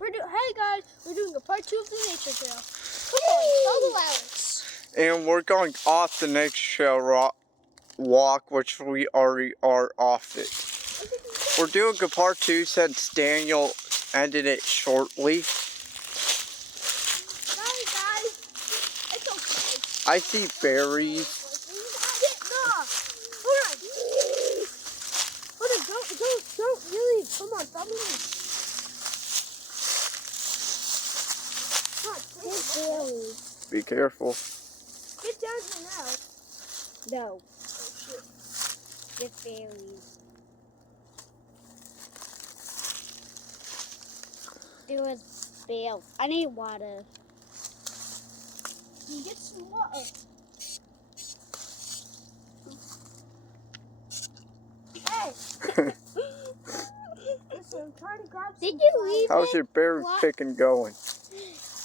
Hey guys, we're doing a part 2 of the nature trail. Come on, tell the Alex. And we're going off the nature trail walk, which we already are off it. We're doing a part 2 since Daniel ended it shortly. Sorry guys, it's okay. I see berries. Don't really. Come on, stop moving. Get berries. Be careful. Get down here now. No. Oh shit. Get berries. There was bales. I need water. You get some water. Hey. Listen, I'm trying to grab some. Did you leave How's your berry picking going?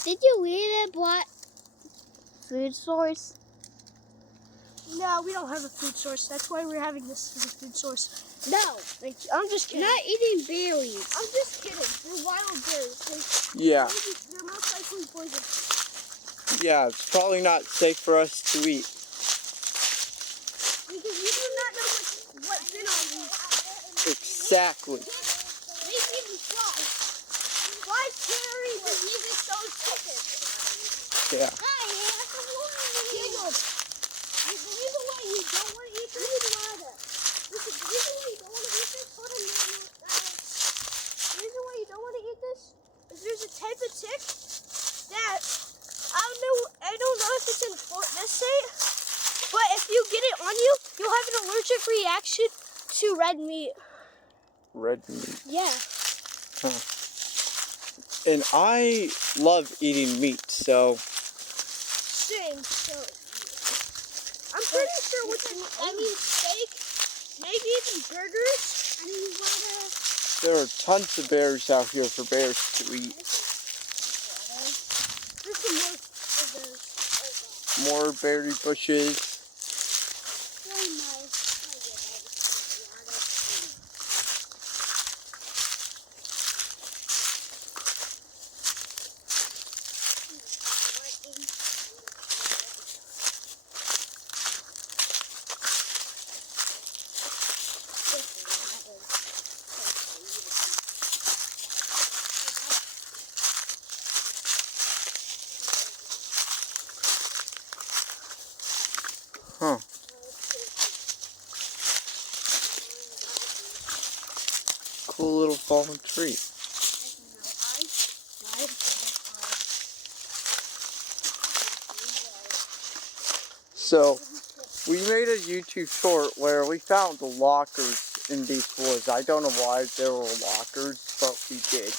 Did you leave it what food source? No, we don't have a food source. That's why we're having this as a food source. No. I'm just kidding. Not eating berries. I'm just kidding. They're wild berries. Yeah. They're most likely poison. Yeah, it's probably not safe for us to eat. Because you do not know what's in on these. Exactly. They even fly. Why cherry disease is so stupid? Yeah. Daniel, the reason why you don't want to eat this is water. Listen, the reason why you don't want to eat this, hold on a minute. The reason why you don't want to eat this is there's a type of tick that I don't know if it's in this state, but if you get it on you, you'll have an allergic reaction to red meat. Red meat. Yeah. Huh. And I love eating meat, so. Same. So I'm pretty sure I mean steak, maybe even burgers. I mean water. There are tons of berries out here for bears to eat. There's some more of those. More berry bushes. Very nice. Huh. Cool little fallen tree. So, we made a YouTube short where we found the lockers in these woods. I don't know why there were lockers, but we did.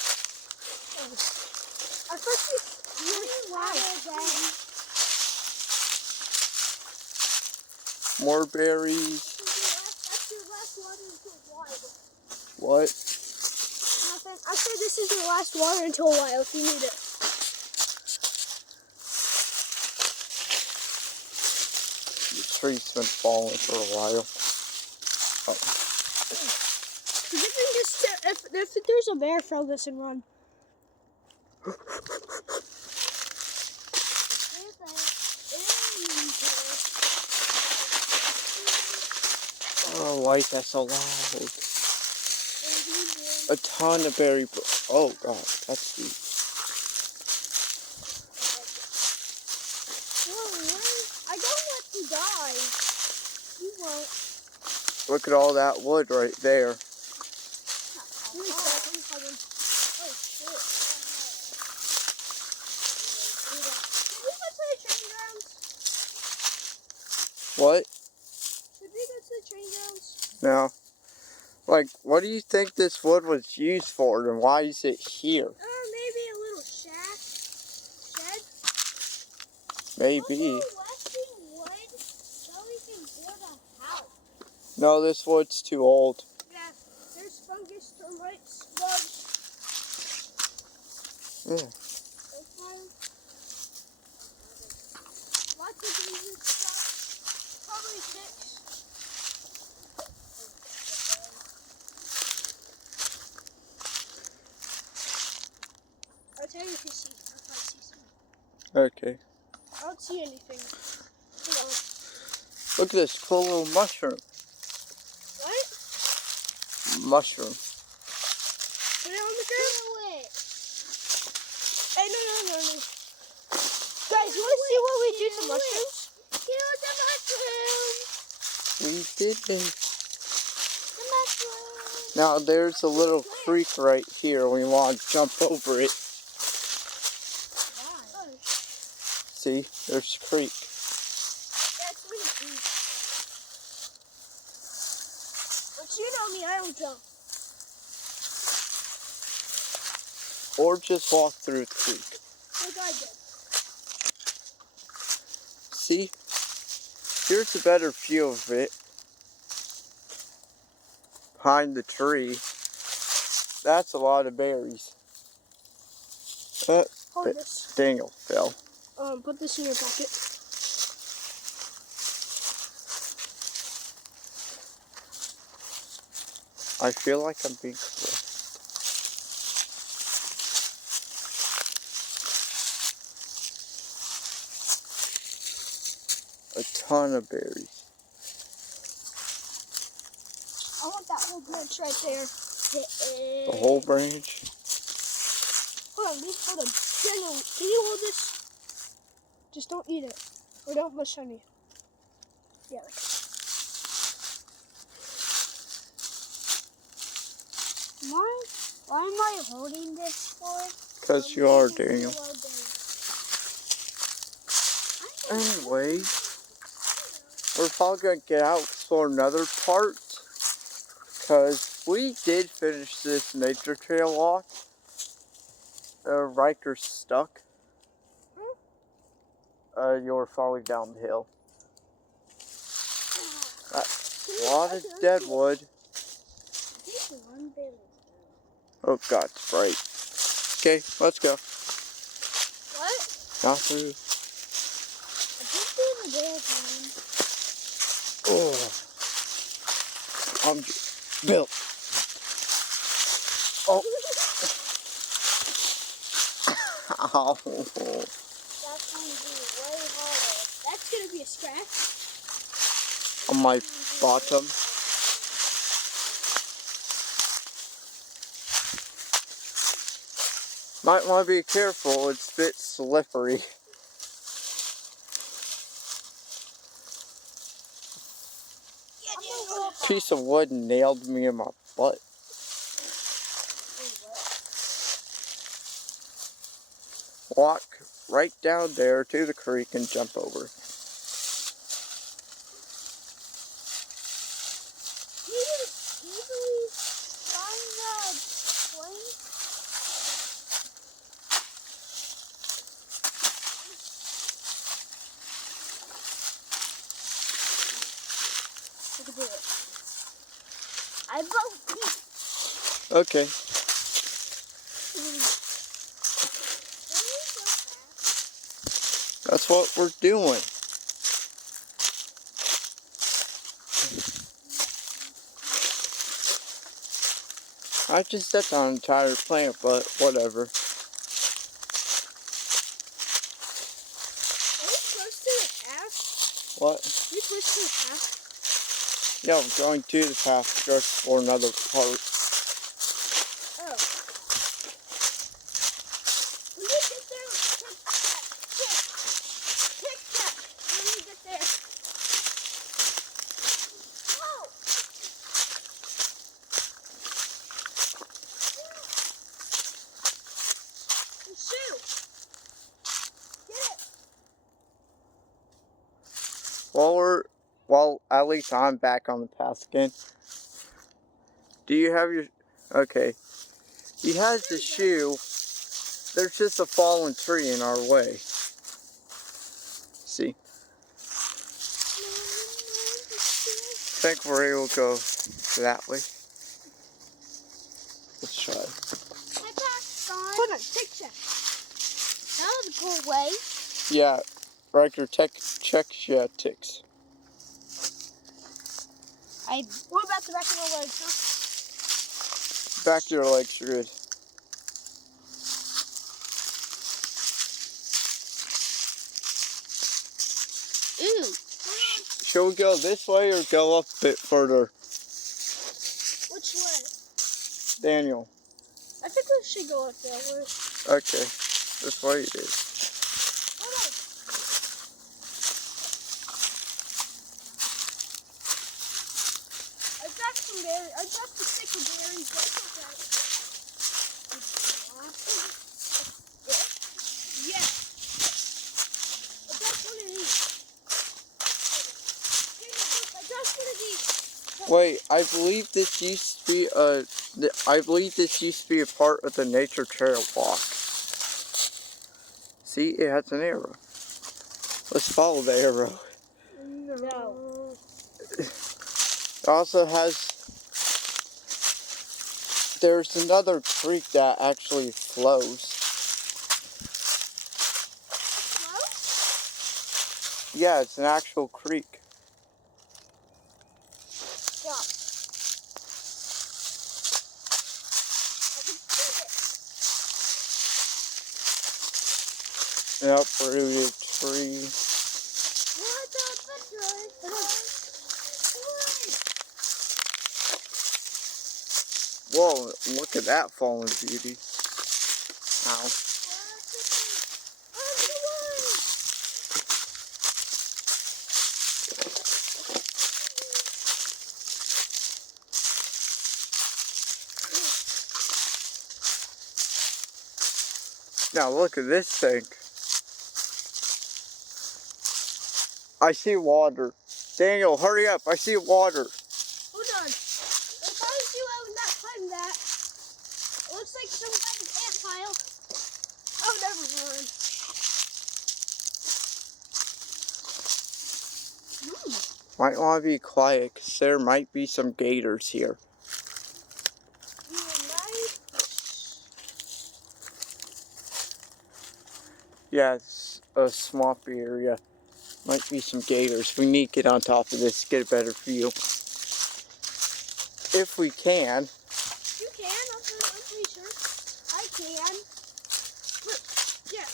I thought you really lied. More berries. That's your last water until wild. What? Nothing. I said this is your last water until wild if you need it. The tree's been falling for a while. Oh. If there's a bear, throw this and run. Oh, why is that so loud? A ton of berry. Oh god, that's deep. I don't want to die. You won't. Look at all that wood right there. What? Should we go to the train grounds? No. Like, what do you think this wood was used for, and why is it here? Maybe a little shack? Shed? Maybe. Western wood, so we can build a house. No, this wood's too old. Yeah, there's fungus, termites, bugs. Yeah. Lots of dangerous stuff. Probably ticks. tell you if you see. If I see something. Okay. I don't see anything. Hold on. Look at this cool little mushroom. What? Mushroom. Put it on the ground. Do it. Hey, no. Guys, you want to see what we do to mushrooms? Kill the mushroom. We did it. The mushroom. Now there's a little creek right here. We want to jump over it. Why? See, there's a creek. That's really deep. But you know me, I don't jump. Or just walk through the creek. Like I did. See, here's a better view of it. Behind the tree. That's a lot of berries. Hold this. Daniel fell. Put this in your pocket. I feel like I'm being close. A ton of berries. I want that whole branch right there. The whole branch. Hold on, just hold on. Daniel, can you hold this? Just don't eat it. Or don't push on you. Yeah, like that. Why am I holding this for? Because you are, Daniel. Anyway, we're probably going to get out and explore another part. Because we did finish this nature trail walk. Riker's stuck. You were falling down the hill. A lot of dead wood. Oh God, it's bright. Okay, let's go. What? Not through. Oh, I'm Bill. Oh. Ow. That's going to be way harder. That's going to be a scratch. On my bottom. Might want to be careful, it's a bit slippery. Piece of wood nailed me in my butt. Walk right down there to the creek and jump over. Can you find the plane? You can do it. I broke it. Okay. That's what we're doing. I just stepped on an entire plant, but whatever. Are we close to the path? What? Are we close to the path? Yeah, we're going to the path just for another part. Oh. When we get there, tick that. When we get there. Whoa! The shoe. Get it. Well, at least I'm back on the path again. Do you have your... Okay. He has the shoe. There's just a fallen tree in our way. See? I think we're able to go that way. Let's try. My back's gone. Hold on, tick check. That was a cool way. Yeah, Riker, check your ticks. What about the back of the legs, huh? Back to your legs are good. Should we go this way or go up a bit further? Which way? Daniel. I think we should go up that way. Okay. This way it is. Hold on. I dropped some berries. I dropped a stick of berries. That's okay. Yeah. I dropped one of these. I dropped one of these. Wait, I believe this used to be a part of the nature trail walk. See, it has an arrow. Let's follow the arrow. No. It also has. There's another creek that actually flows. Hello? Yeah, it's an actual creek. Stop. I can see it. An uprooted tree. What the Whoa, look at that fallen beauty. Ow. Now look at this thing. I see water. Daniel, hurry up. I see water. Hold on. If I was you, I would not climb that. It looks like some kind of ant pile. Oh, never mind. Might want to be quiet because there might be some gators here. You might. Yeah, it's a swampy area. Might be some gators. We need to get on top of this to get a better view. If we can. You can. I'm pretty sure. I can. Look. Yeah.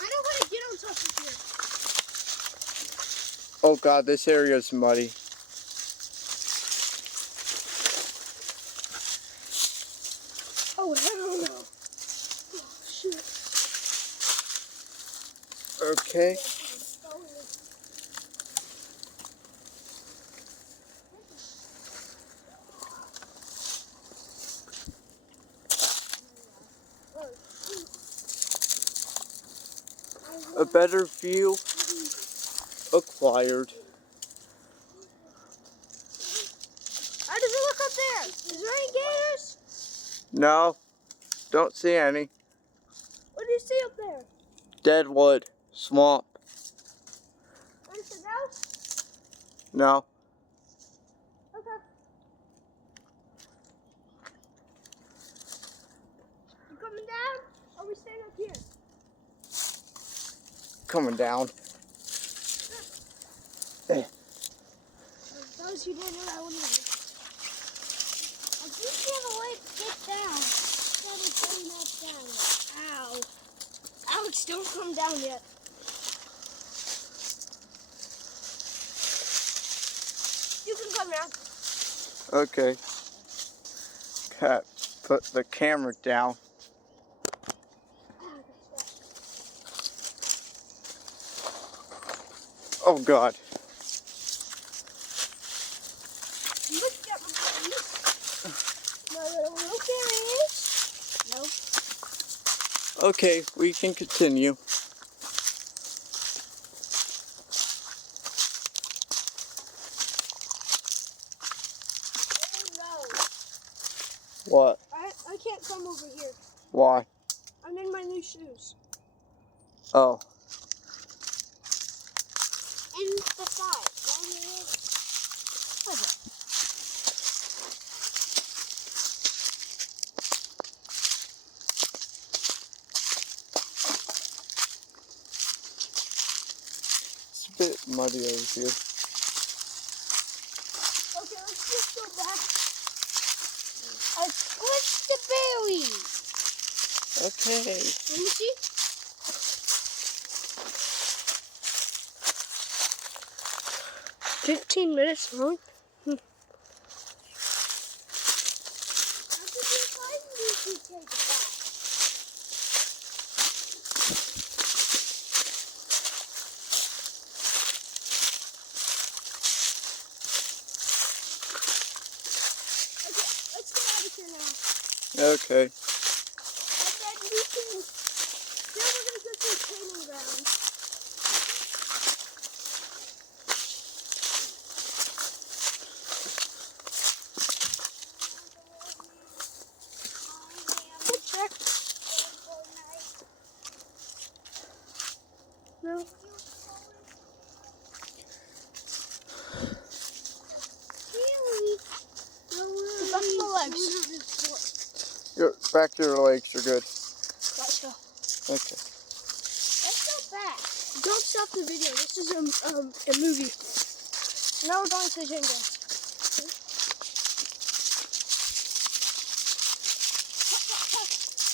I know how to get on top of here. Oh god, this area is muddy. Oh, hell no. Oh, shit. Okay. A better view acquired. How does it look up there? Is there any gators? No, don't see any. What do you see up there? Dead wood. Swamp. Anything else? No. Okay. You coming down? Or are we staying up here? Coming down. For those who didn't know, I wouldn't know. I think you have a way to get down. Instead of going up down. Ow. Alex, don't come down yet. You can come down. Okay. Cat, put the camera down. Oh god. Look at my berries. My little berries. No. Okay, we can continue. Oh no. What? I can't come over here. Why? I'm in my new shoes. Oh. And besides, It's a bit muddy over here. Okay, let's just go back. I squished the berries. Okay. Let me see. 15 minutes long? How did you find me to take a bath? Okay, let's get out of here now. Okay. And then we can, then we're going to go to the training ground. Check. No. Back to my legs. Your back to your legs are good. Let's go. Okay. Let's go back. Don't stop the video. This is a movie. Now we're going to the gym, guys.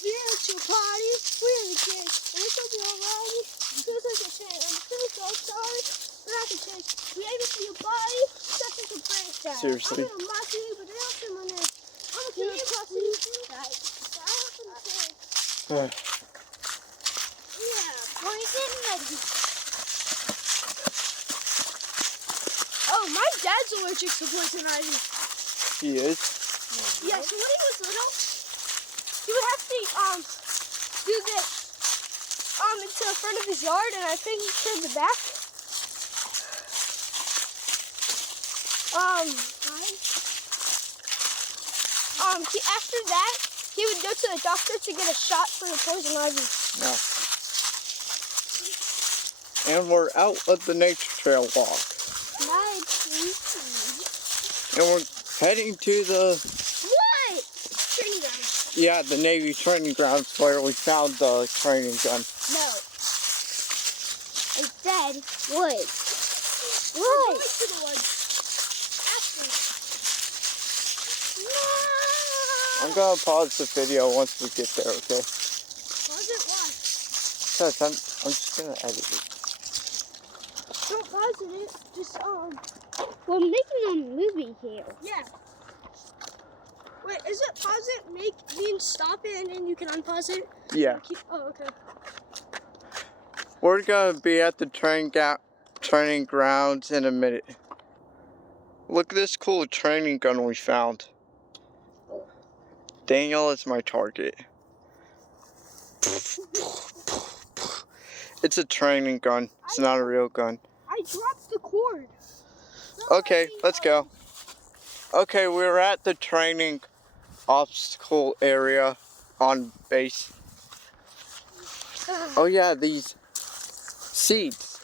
We're to a party. We're the kids. And it's gonna be alright. Feels like a shit. And it feels so sorry. We're not the kids. We aim to your body. Such as a break down. Seriously. I'm gonna mock you, but they don't say my name. I'm a kid pussy. Right. I happen to say. Yeah, poison ready. Oh, my dad's allergic to poison ivy. He is. Yeah, so when he was little, he would have to do this into the front of his yard, and I think toward the back. After that, he would go to the doctor to get a shot for the poison ivy. No. And we're out at the nature trail walk. And we're heading to the... What? Training ground. Yeah, the Navy training grounds where we found the training gun. No. Instead, wood. We're going to the woods. After. I'm gonna pause the video once we get there, okay? Pause it? Why? Because I'm just gonna edit it. Don't pause it. Just, We're making a movie here. yeah. Wait, is it pause it, mean stop it, and then you can unpause it? Yeah. Oh, okay. We're gonna be at the training grounds in a minute. Look at this cool training gun we found. Daniel is my target. It's a training gun. It's not a real gun. I dropped the cord. Okay, let's go. Okay, we're at the training obstacle area on base. Oh yeah, these seeds.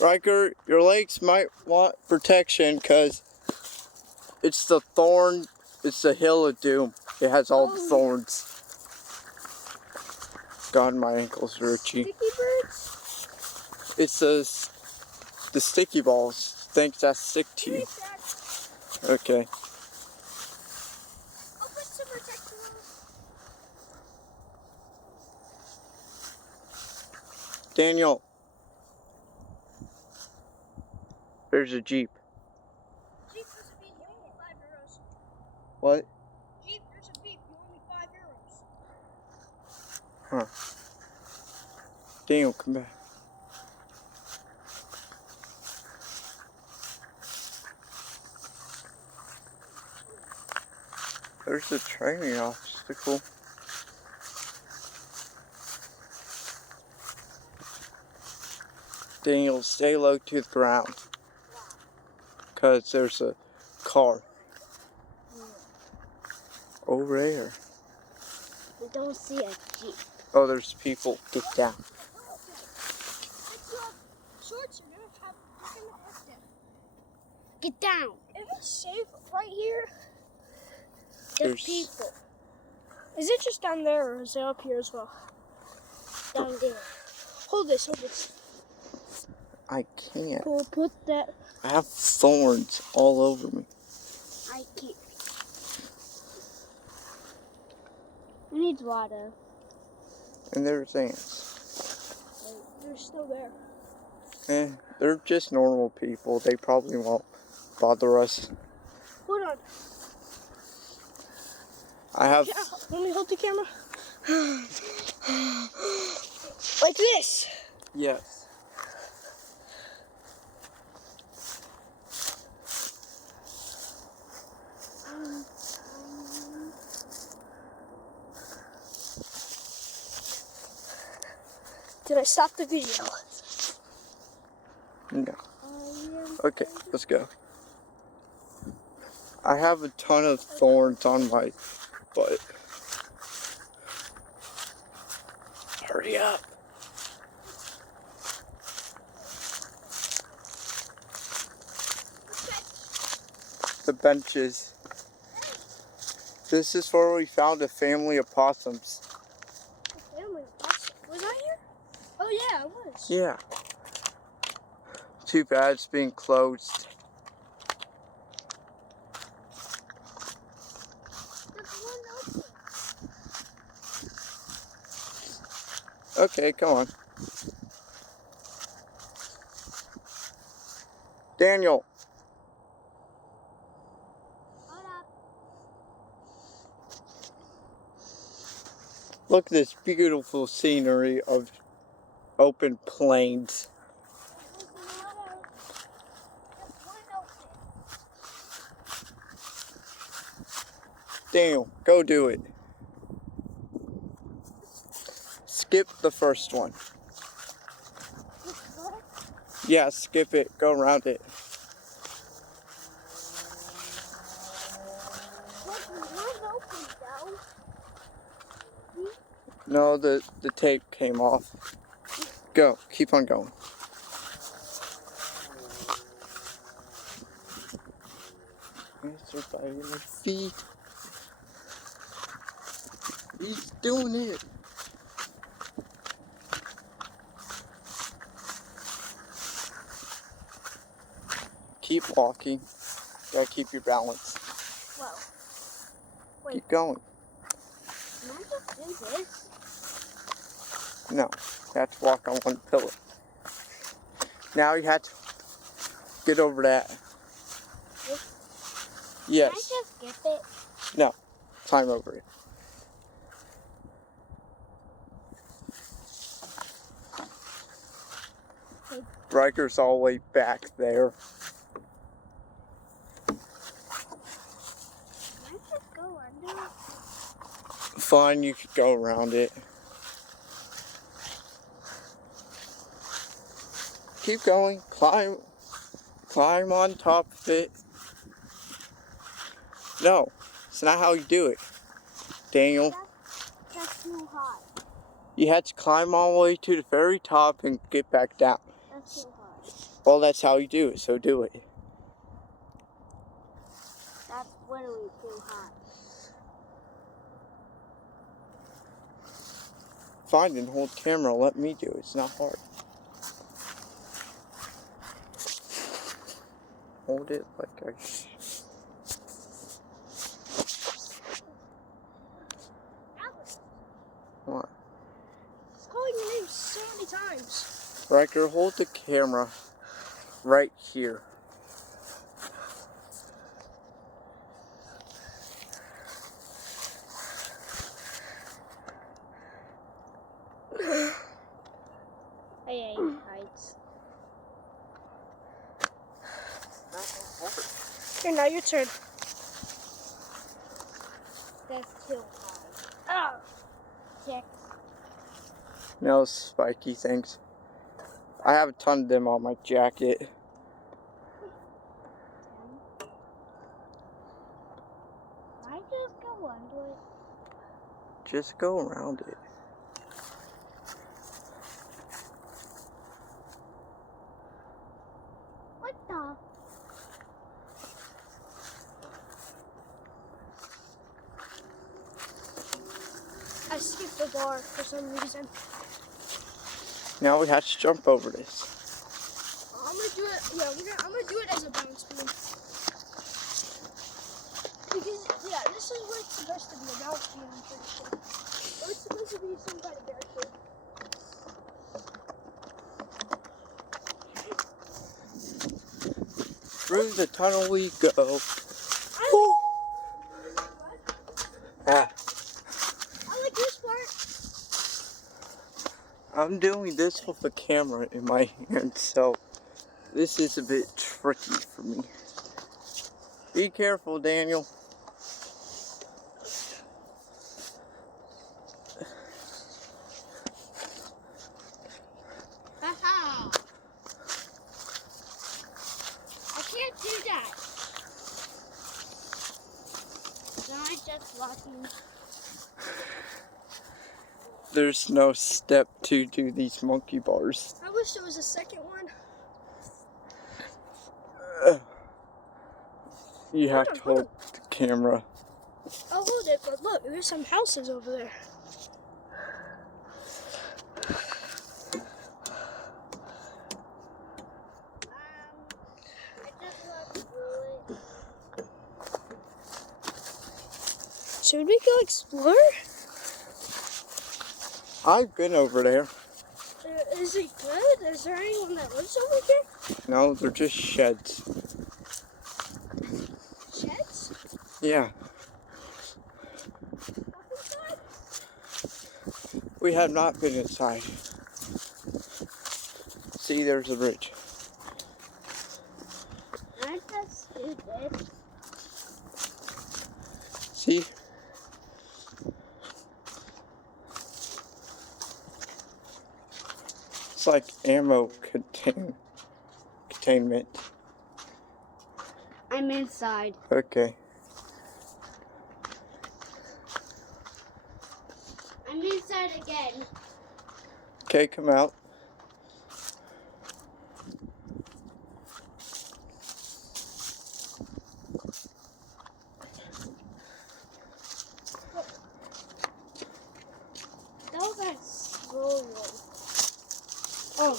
Riker, your legs might want protection because it's the hill of doom. It has all the thorns. God, my ankles are itchy. Sticky birds? It's the sticky balls. Things that stick to you. Okay. I'll put some protection on. Daniel. There's a Jeep. Jeep, there's a beep. You owe me €5. What? Jeep, there's a beep. You owe me €5. Huh. Daniel, come back. There's a training obstacle. Daniel, stay low to the ground. Because there's a car. Over there. We don't see a Jeep. Oh, there's people. Get down. Shorts are gonna have them. Get down. Is it safe right here? There's people Is it just down there, or is it up here as well? down there. Hold this. I can't. Put that. I have thorns all over me. I keep. We need water. And there's ants. They're still there. They're just normal people. They probably won't bother us. Hold on. I have... Yeah, let me hold the camera. Like this. Yes. Did I stop the video? No. Okay, let's go. I have a ton of thorns on my butt. Hurry up. The benches. This is where we found a family of possums. A family of possums? Was I here? Oh yeah, I was. Yeah. Too bad it's being closed. There's one open. Okay, come on. Daniel. Hold up. Look at this beautiful scenery of open plains. Daniel, go do it. Skip the first one. Yeah, skip it. Go around it. No, the tape came off. Go. Keep on going. Answer by my feet. He's doing it. Keep walking. Gotta keep your balance. Whoa. Wait. Keep going. Can I just do this? No. You have to walk on one pillar. Now you have to get over that. Yes. Can I just skip it? No. Climb over it. Riker's all the way back there. Can I just go under it? Fine, you could go around it. Keep going. Climb on top of it. No, it's not how you do it, Daniel. That's too high. You had to climb all the way to the very top and get back down. That's too high. Well, that's how you do it, so do it. That's literally too high. Fine, then hold camera. Let me do it. It's not hard. Hold it like I... What? It's calling your name so many times. Riker, hold the camera right here. I hate heights. Here, now your turn. That's too high. Oh. 6. No spiky things. I have a ton of them on my jacket. 10. I just go under it. Just go around it. What the? I skipped the bar for some reason. Now we have to jump over this. I'm gonna do it. Yeah, I'm gonna do it as a bounce beam. Because this is what it's supposed to be, a bounce beam. I'm pretty sure. Or it's supposed to be some kind of barricade. through the tunnel we go. Woo. Ah, I like this part. I'm doing this with a camera in my hand, so this is a bit tricky for me. Be careful, Daniel. Haha. I can't do that. No, I'm just walking. There's no step to do these monkey bars. I wish there was a second one. You have to hold the camera. I'll hold it, but look, there's some houses over there. Should we go explore? I've been over there. Is it good? Is there anyone that lives over here? No, they're just sheds. Sheds? Yeah. Up inside? We have not been inside. See, there's a bridge. I'm just stupid. See? It's like ammo containment. I'm inside. Okay. I'm inside again. Okay, come out. That was that slow roll. Oh.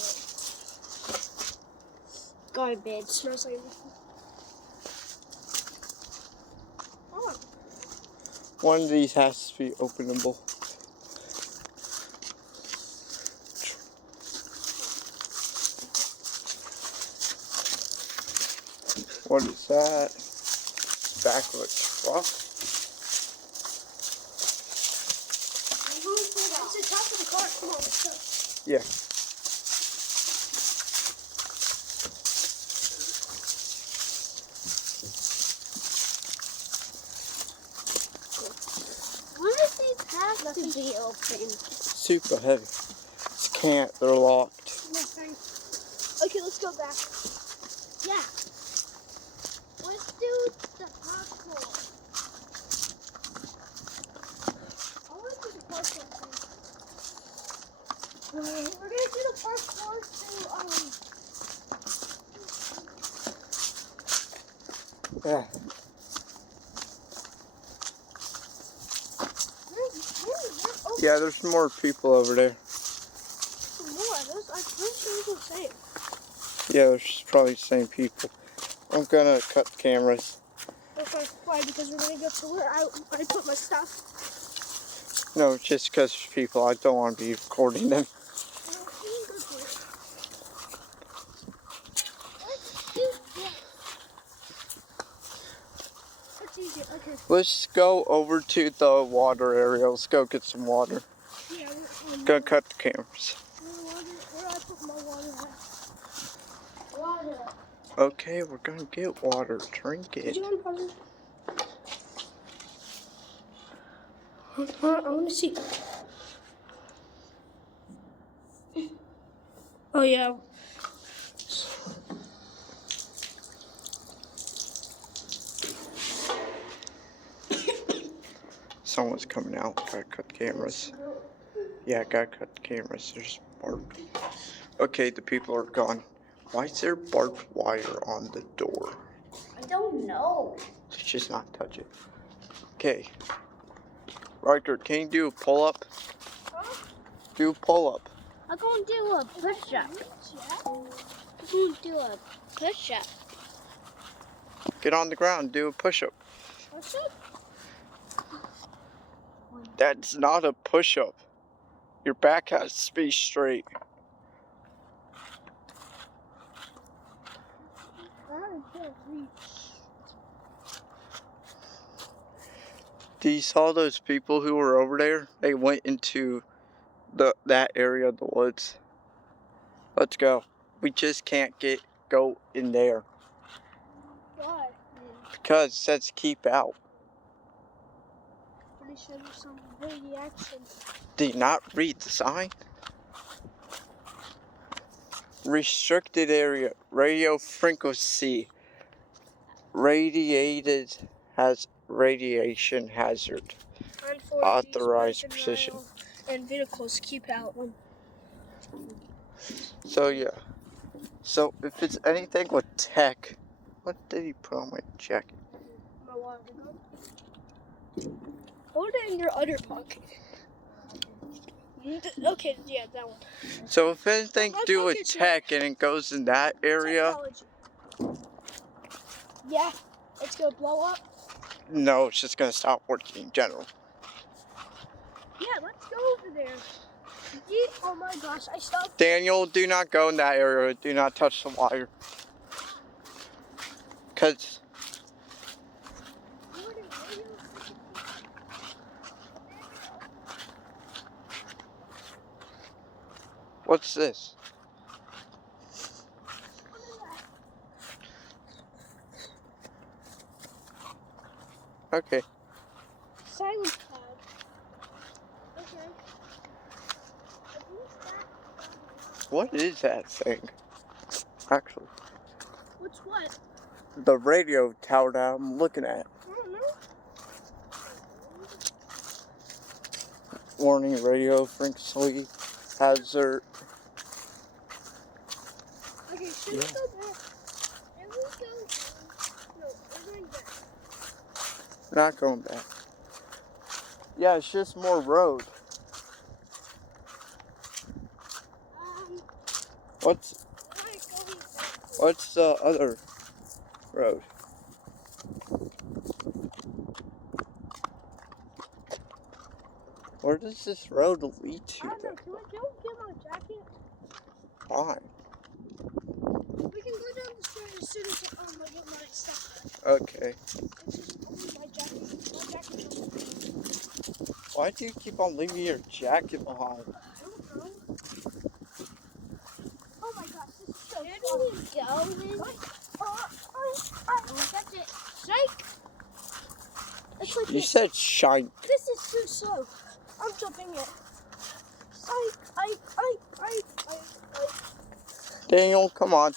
Garbage. Smells like oh. One of these has to be openable. What is that? Back of a truck? It's the top of the car. Come on, let's go. Yeah. What if these have to be open? Super heavy. Just can't, they're locked. Okay, let's go back. Yeah. Let's do the parkour. I want to do the parkour thing. We're gonna do the parkour to Yeah. Yeah, there's more people over there. More. I'm pretty sure it's the same. Yeah, there's probably the same people. I'm gonna cut the cameras. Okay, why? Because we're gonna go to where I put my stuff. No, just because there's people. I don't want to be recording them. Okay. Let's go over to the water area. Let's go get some water. Yeah, Gonna cut the cameras. Where I put my water at? Water. Okay, we're gonna get water. Drink it. Did you want to I want to see. Oh yeah. Someone's coming out. Gotta cut the cameras. Yeah, gotta cut the cameras. There's barbed. Okay, the people are gone. Why is there barbed wire on the door? I don't know. Let's just not touch it. Okay. Riker, can you do a pull-up? Huh? Do a pull-up. I'm going to do a push-up. I'm going to do a push-up. Get on the ground, do a push-up. Push-up? That's not a push-up. Your back has to be straight. I gotta reach. Do you saw those people who were over there? They went into that area of the woods. Let's go. We just can't go in there. Why? Because it says keep out. Pretty sure there's some radiation. Do you not read the sign? Restricted area. Radio frequency. Radiated has radiation hazard. Authorized precision. And vehicles keep out. So yeah. So if it's anything with tech, what did he put on my jacket? My water gun. Hold it in your other pocket. Okay, yeah, that one. So if anything to do with tech and it goes in that area, Technology. Yeah, it's gonna blow up. no, it's just gonna stop working in general. Yeah, let's go over there. Oh my gosh, I stopped. Daniel, do not go in that area. Do not touch the wire. Cause what's this? Okay. Silent pad. Okay. What is that thing? Actually, What's what? the radio tower that I'm looking at. I don't know. Warning, radio frequency hazard. Okay, should we go back? And we go. No, we're going back. Not going back. Yeah, it's just more road. What's the other road? Where does this road lead to? I don't know. Can we go get my jacket? Why? We can go down the street as soon as I get my stuff. Okay. It's just only my jacket. My jacket. Why do you keep on leaving your jacket behind? I don't know. Oh my gosh, this is so fun. Where do we go? That's it. Shake. It's like You said shine. This is too slow. I'm jumping it. I. Daniel, come on.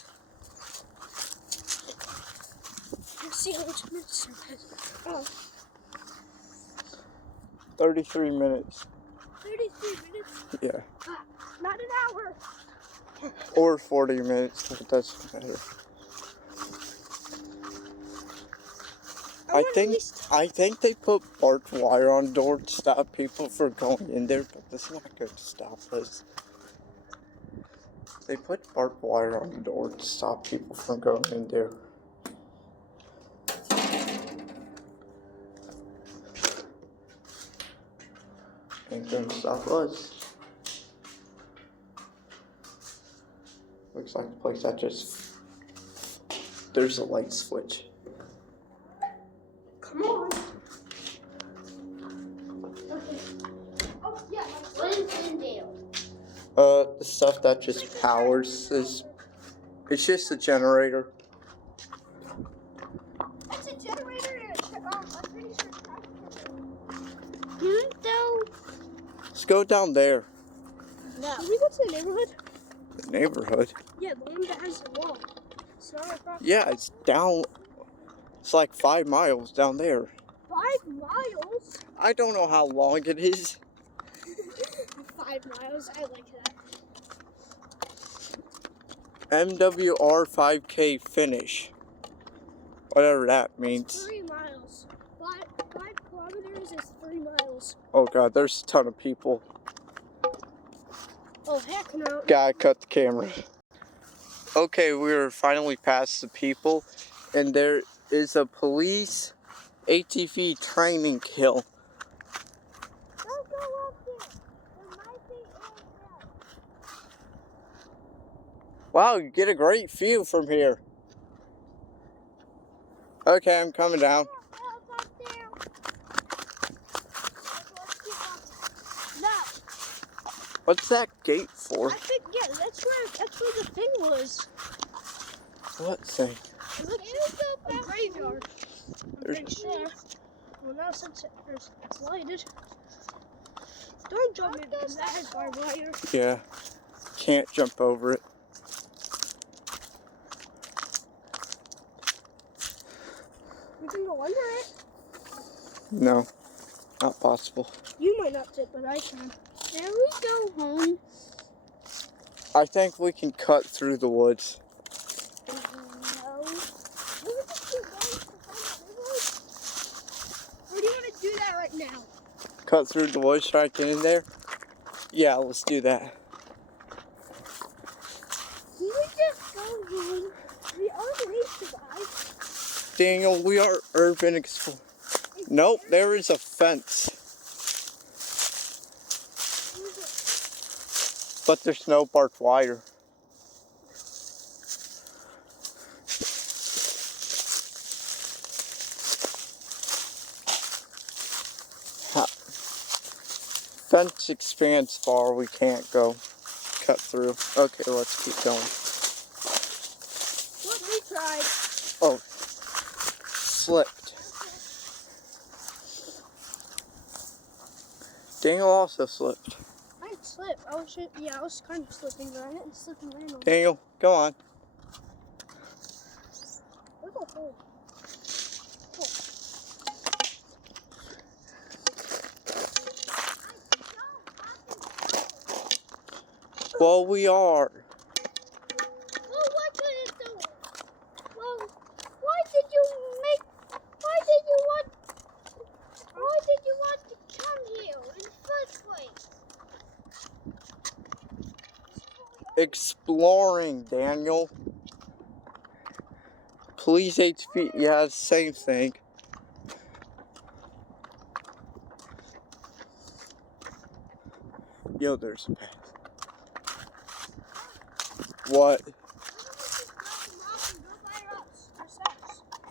Let's see how much minutes it is. Oh. 33 minutes. 33 minutes? Yeah. Not an hour. Or 40 minutes. It doesn't matter. I think they put barbed wire on the door to stop people from going in there, but that's not going to stop us. They put barbed wire on the door to stop people from going in there. Ain't gonna stop us. Looks like the place there's a light switch. Come on. Okay. Oh, yeah. What is Glendale? The stuff that just powers this. It's just a generator. It's a generator and I'm pretty sure it's Glendale? Let's go down there. No. Can we go to the neighborhood? The neighborhood? Yeah, the one that has the wall. It's not our property. Yeah, it's down. It's like 5 miles down there. 5 miles? I don't know how long it is. 5 miles. I like that. MWR 5K finish. Whatever that means. 3 miles. 5 kilometers is 3 miles. Oh god, there's a ton of people. Oh, heck no. Gotta cut the camera. Okay, we're finally past the people, and there is a police ATV training hill. Don't go up there. There might be air. Wow, you get a great view from here. Okay, I'm coming down. No, What's that gate for? I think that's where the thing was. What thing? It looks a graveyard. I'm pretty sure. Well, now since it's lighted, don't jump in because that has barbed wire. Yeah, can't jump over it. You can go under it. No, not possible. You might not sit, but I can. Can we go home? I think we can cut through the woods. No. Or do you want to do that right now? Cut through the woods, try to get in there? Yeah, let's do that. Can we just go home? We are ways to buy. Daniel, we are urban explorers. Nope, there is a fence. But there's no barbed wire. Fence expands far, we can't go cut through. Okay, let's keep going. What we tried. Oh, slipped. Daniel also slipped. I didn't slip. I was kind of slipping, but I didn't slip and land on it. Daniel, go on. Look at hole. Well, we are. Well, what did it do? Well, why did you want to come here in the first place? Exploring, Daniel. Please, HP. Yeah, it's the same thing. Yo, there's a path. What?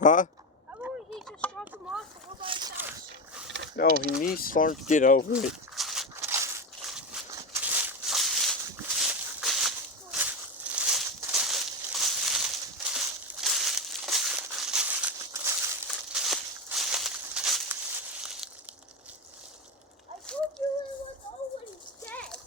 Huh? How about he just drop him off and go by ourselves? No, he needs to learn to get over it. I told you it was always dead.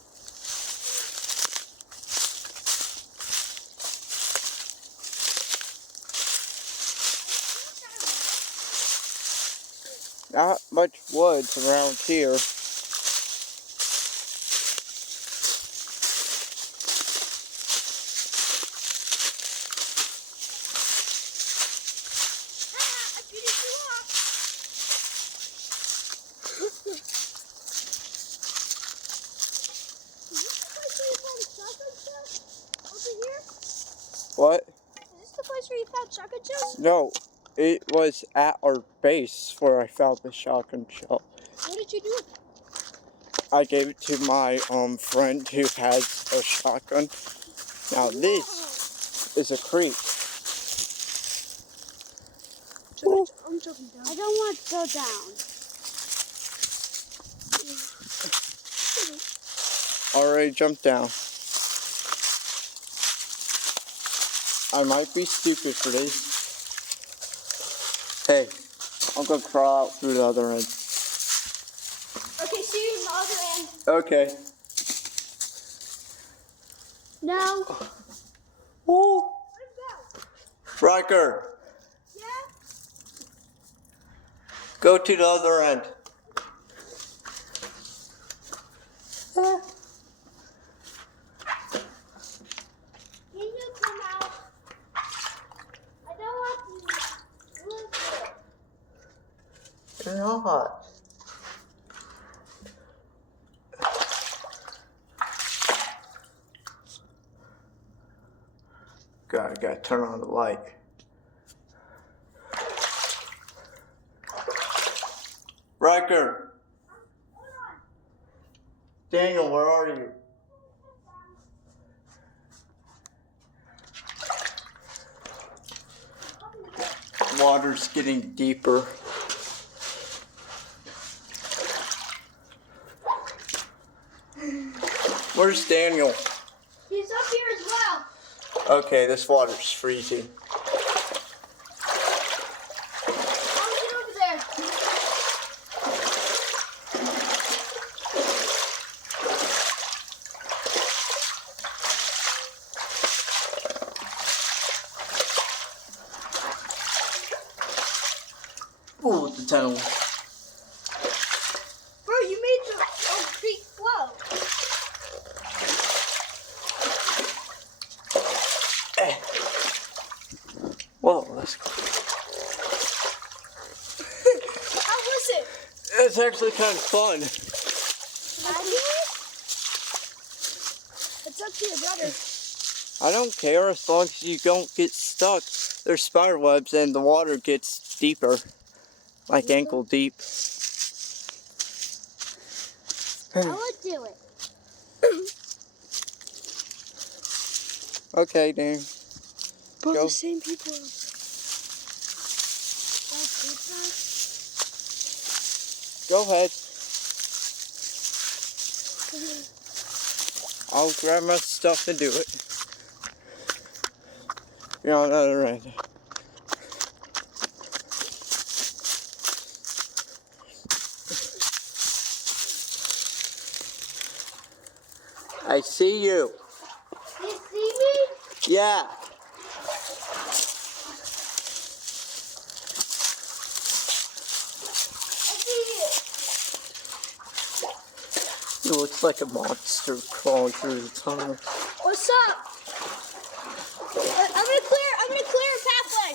Not much woods around here. I beat you up. Is this the place where you found shotgun shells? Over here? What? Is this the place where you found shotgun shells? No, it was at our base where I found the shotgun shell. What did you do with it? I gave it to my friend who has a shotgun. Now this is a creek. I'm jumping down. I don't want to go down. Already jumped down. I might be stupid for this. Hey, I'm gonna crawl out through the other end. Okay, see you on the other end. Okay. No. Woo! Let's go. Riker, Yeah? go to the other end. Can you come out? I don't want to live here. You're not. God, I gotta turn on the light. Riker! Daniel, where are you? water's getting deeper. Where's Daniel? He's up here as well. Okay, this water's freezing. I'll get over there. Oh, the tunnel. Bro, you made the creek flow. Whoa, that's cool. How was it? It's actually kind of fun. Can I do it? It's up to your brother. I don't care as long as you don't get stuck. There's spider webs and the water gets deeper, like ankle deep. I would do it. Okay, Dan. Bro, Go. the same people. Go ahead. I'll grab my stuff and do it. You're on the other end. I see you. You see me? Yeah. I see you. He looks like a monster crawling through the tunnel. What's up? I'm gonna clear a pathway.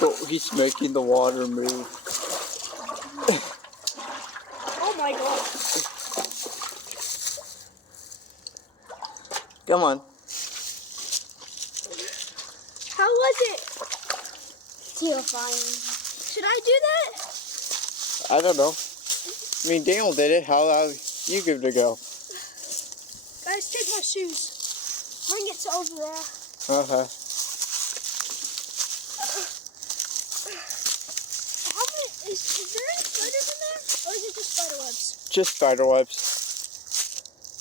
Oh, he's making the water move. Oh my god. Come on. How was it? Terrifying. Should I do that? I don't know. I mean, Daniel did it. How you give it a go? Guys, take my shoes. Bring it to over there. Uh-huh. Is there any spiders in there? Or is it just spider webs? Just spider webs.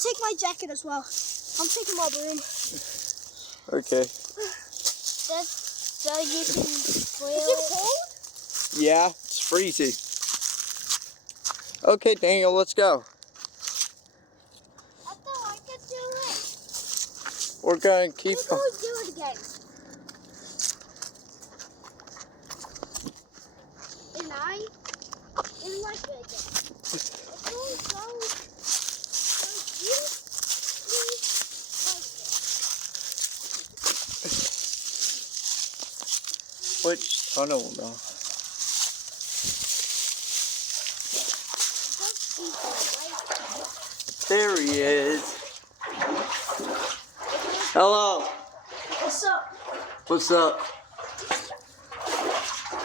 Take my jacket as well. I'm taking my broom. Okay. That's so you can feel Is it cold? Yeah, it's freezing. Okay, Daniel, let's go. I thought I could do it. We're going to keep... We're going to do it again. And I didn't like it again. It's going so beautifully like Which tunnel, though? There he is. Hello. What's up? What's up?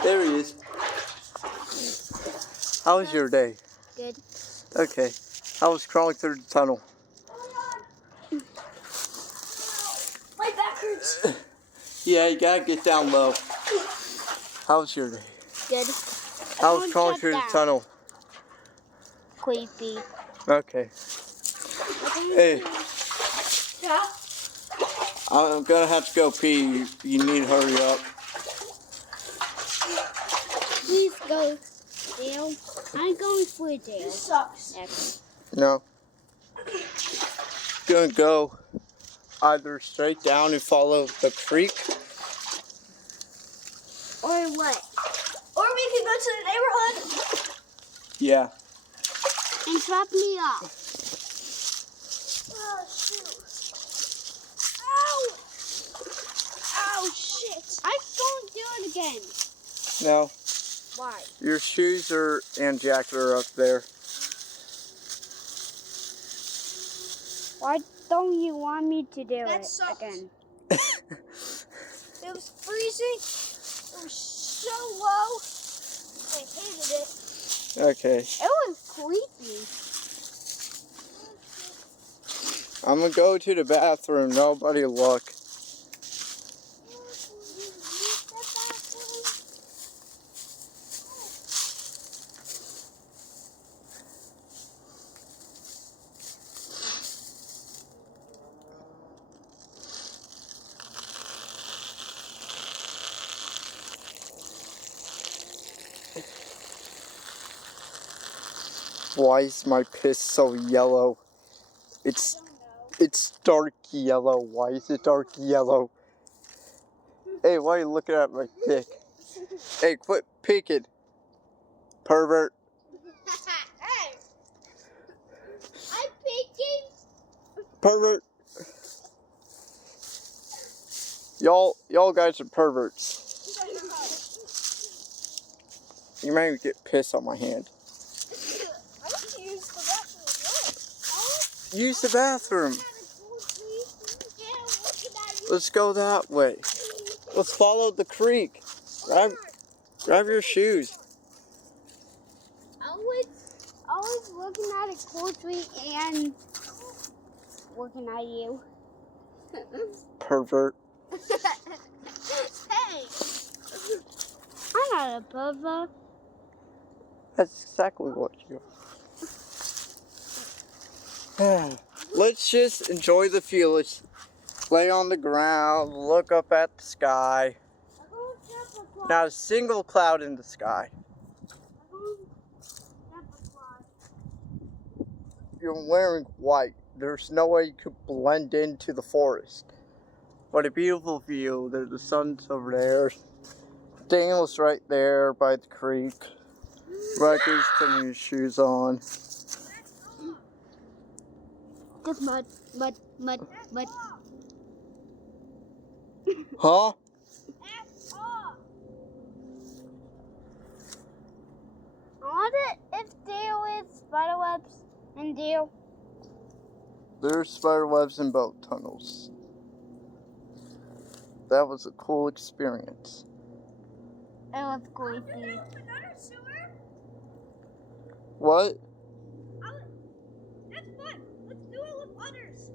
There he is. How was your day? Good. Okay. I was crawling through the tunnel. My back hurts. Yeah, you gotta get down low. How was your day? Good. I was crawling through the tunnel. Creepy. Okay. Hey, Yeah? I'm gonna have to go pee. You need to hurry up. Please go, Dale. I'm going for Dale. This sucks. Next. No. Gonna go either straight down and follow the creek. Or what? Or we could go to the neighborhood. Yeah. And drop me off. Oh, shoot. Ow! Ow, shit. I'm going to do it again. No. Why? Your shoes and jacket are up there. Why don't you want me to do That it sucked. again? It was freezing. It was so low. I hated it. Okay. It was creepy. I'm gonna go to the bathroom. Nobody look. Why is my piss so yellow? It's dark yellow. Why is it dark yellow? Hey, why are you looking at my dick? Hey, quit peeking, pervert. Hey! I'm peeking! Pervert. Y'all guys are perverts. You made me get piss on my hand. I want to use the bathroom. Use the bathroom. Let's go that way. Let's follow the creek. Grab your shoes. Always looking at a cool tree and looking at you. Pervert. Hey! I'm not a pervert. That's exactly what you are. Let's just enjoy the view. Let's lay on the ground, look up at the sky. Not a single cloud in the sky. You're wearing white. There's no way you could blend into the forest. What a beautiful view. There's the sun's over there. Daniel's right there by the creek. Riker's putting his shoes on. Just mud. Huh? I wonder if there is spider webs in there. There's spider webs in both tunnels. That was a cool experience. It was creepy. What? That's fun. Let's do it with others.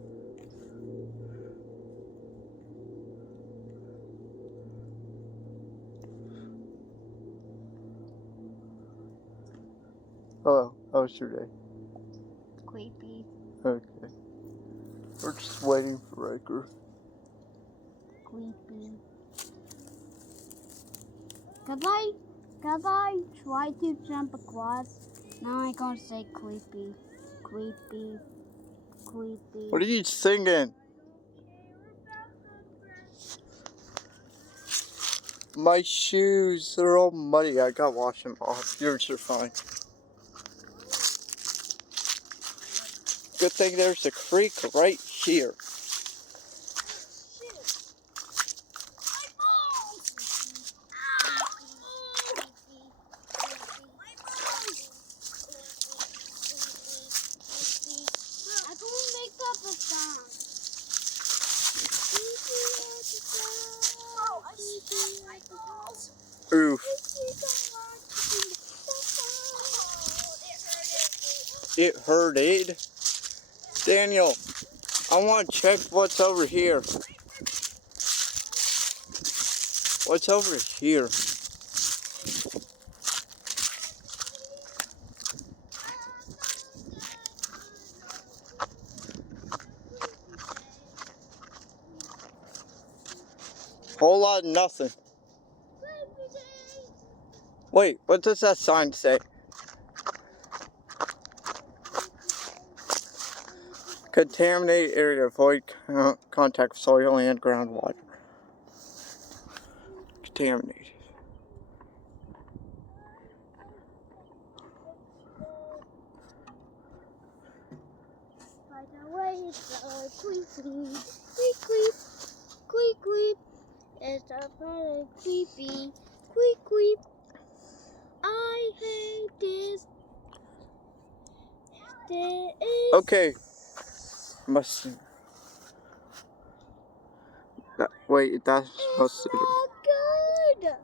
Oh, how was your day? Creepy. Okay. We're just waiting for Riker. Creepy. Cause I tried to jump across. Now I'm gonna say creepy. Creepy. Creepy. What are you singing? My shoes, they're all muddy. I gotta wash them off. Yours are fine. Good thing there's a creek right here. I'm gonna make up a song. Oh, I smashed my balls. Oof. It hurted. Daniel, I want to check what's over here. What's over here? Whole lot of nothing. Wait, what does that sign say? Contaminated area, avoid contact with soil and groundwater. Contaminated. By the way, it's so creepy. Creep. It's a very creepy. Creep. I hate this. Okay. Must. Wait, that's supposed to be. Not good.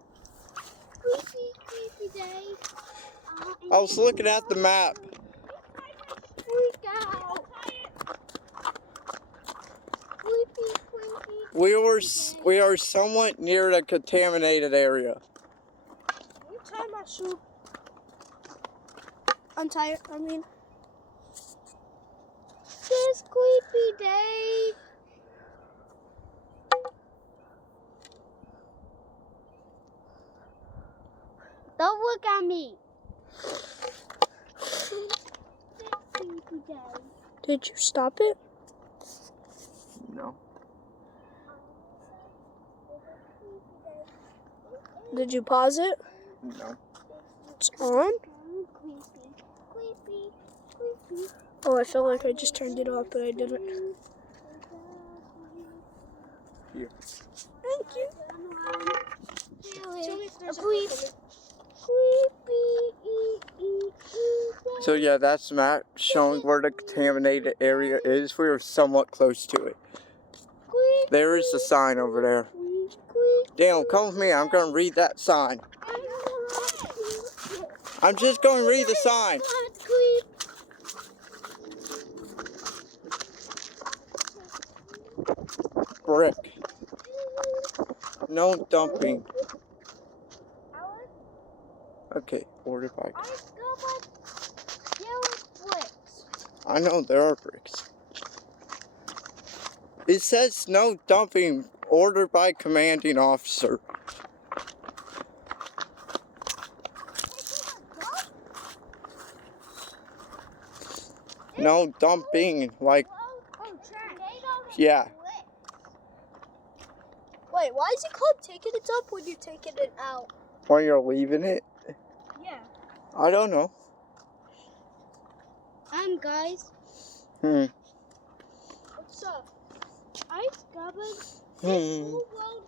Creepy day. I was looking at the map. Freak out. We are somewhat near the contaminated area. Let me tie my shoe. Untie it, I mean. This creepy day. Don't look at me. This creepy day. Did you stop it? No. Did you pause it? No. It's on? Creepy. Oh, I felt like I just turned it off, but I didn't. Here. Thank you. So yeah, that's map showing where the contaminated area is. We are somewhat close to it. There is a sign over there. Damn, come with me. I'm going to read that sign. I'm just going to read the sign. Brick. No dumping. Okay, ordered by. I know there are bricks. It says no dumping. Ordered by commanding officer. No dumping, like, yeah. Wait, why is it called taking it up when you're taking it out? When you're leaving it? Yeah. I don't know. Guys. What's up? I discovered this whole world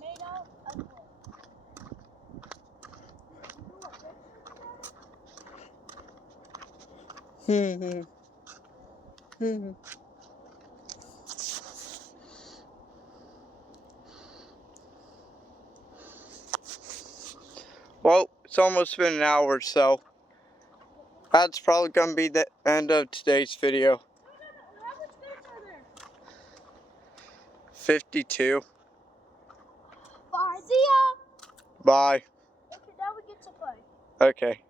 made out of wood. Well, it's almost been an hour or so. That's probably going to be the end of today's video. How much minutes are there? 52. Bye. See ya. Bye. Okay, now we get to play. Okay.